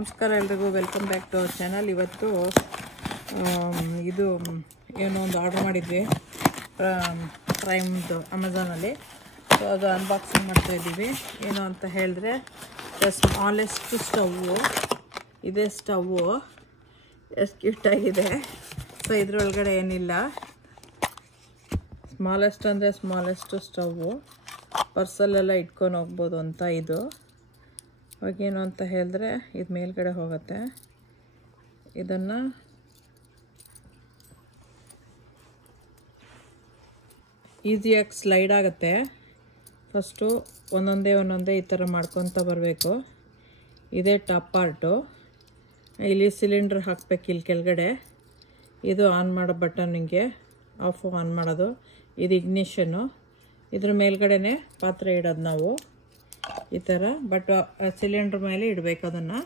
ನಮಸ್ಕಾರ ಎಲ್ರಿಗೂ, welcome back to our channel. ಇವತ್ತು ಇದು ಏನೋ ಒಂದು ಆರ್ಡ್ರ್ ಮಾಡಿದ್ವಿ ಪ್ರೈಮ್ದು ಅಮೆಝಾನಲ್ಲಿ. ಸೊ ಅದು ಅನ್ಬಾಕ್ಸಿಂಗ್ ಮಾಡ್ತಾಯಿದ್ದೀವಿ. ಏನು ಅಂತ ಹೇಳಿದ್ರೆ ಸ್ಮಾಲೆಸ್ಟ್ ಸ್ಟವ್ವು ಇದೇ ಸ್ಟವ್ವು. ಎಷ್ಟು ಕ್ಯೂಟಾಗಿದೆ. ಸೊ ಇದರೊಳಗಡೆ ಏನಿಲ್ಲ, ಸ್ಮಾಲೆಸ್ಟ್ ಅಂದರೆ ಸ್ಮಾಲೆಸ್ಟ್ ಸ್ಟವ್ವು, ಪರ್ಸಲ್ಲೆಲ್ಲ ಇಟ್ಕೊಂಡು ಹೋಗ್ಬೋದು ಅಂತ. ಇದು ಅವಾಗೇನು ಅಂತ ಹೇಳಿದ್ರೆ ಇದು ಮೇಲ್ಗಡೆ ಹೋಗುತ್ತೆ. ಇದನ್ನು ಈಸಿಯಾಗಿ ಸ್ಲೈಡ್ ಆಗುತ್ತೆ. ಫಸ್ಟು ಒಂದೊಂದೇ ಈ ಥರ ಮಾಡ್ಕೊತ ಬರಬೇಕು. ಇದೇ ಟಾಪ್ ಪಾರ್ಟು. ಇಲ್ಲಿ ಸಿಲಿಂಡ್ರ್ ಹಾಕಬೇಕು ಇಲ್ಲಿ ಕೆಳಗಡೆ. ಇದು ಆನ್ ಮಾಡೋ ಬಟನ್ನಿಗೆ ಆಫ್ ಆನ್ ಮಾಡೋದು. ಇದು ಇಗ್ನಿಷನ್ನು. ಇದ್ರ ಮೇಲ್ಗಡೆನೇ ಪಾತ್ರೆ ಇಡೋದು ನಾವು ಈ ಥರ. ಬಟ್ ಸಿಲಿಂಡ್ರ್ ಮೇಲೆ ಇಡಬೇಕು. ಅದನ್ನು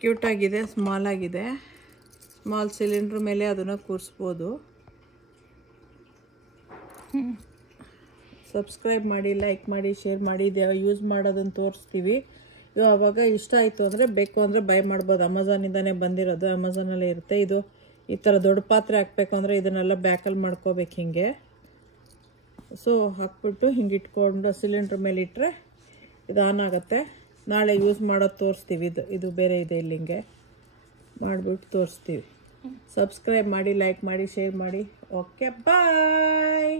ಕ್ಯೂಟಾಗಿದೆ, ಸ್ಮಾಲ್ ಆಗಿದೆ. ಸ್ಮಾಲ್ ಸಿಲಿಂಡ್ರ್ ಮೇಲೆ ಅದನ್ನು ಕೂರಿಸ್ಬೋದು. ಸಬ್ಸ್ಕ್ರೈಬ್ ಮಾಡಿ, ಲೈಕ್ ಮಾಡಿ, ಶೇರ್ ಮಾಡಿ. ಇದು ಯೂಸ್ ಮಾಡೋದನ್ನು ತೋರಿಸ್ತೀವಿ. ಇದು ಆವಾಗ ಇಷ್ಟ ಆಯಿತು ಅಂದರೆ ಬೇಕು ಅಂದರೆ ಬೈ ಮಾಡ್ಬೋದು. ಅಮೆಝಾನಿಂದನೇ ಬಂದಿರೋದು, ಅಮೆಝಾನಲ್ಲೇ ಇರುತ್ತೆ. ಇದು ಈ ಥರ ದೊಡ್ಡ ಪಾತ್ರೆ ಹಾಕಬೇಕು ಅಂದರೆ ಇದನ್ನೆಲ್ಲ ಬ್ಯಾಕಲ್ಲಿ ಮಾಡ್ಕೋಬೇಕು ಹಿಂಗೆ. ಸೊ ಹಾಕ್ಬಿಟ್ಟು ಹಿಂಗೆ ಇಟ್ಕೊಂಡು ಸಿಲಿಂಡ್ರ್ ಮೇಲೆ ಇಟ್ಟರೆ ಇದು ಆನ್ ಆಗುತ್ತೆ. ನಾಳೆ ಯೂಸ್ ಮಾಡೋದು ತೋರಿಸ್ತೀವಿ. ಇದು ಬೇರೆ ಇದೆ, ಇಲ್ಲಿ ಹಿಂಗೆ ಮಾಡಿಬಿಟ್ಟು ತೋರಿಸ್ತೀವಿ. ಸಬ್ಸ್ಕ್ರೈಬ್ ಮಾಡಿ, ಲೈಕ್ ಮಾಡಿ, ಶೇರ್ ಮಾಡಿ. ಓಕೆ, ಬಾಯ್.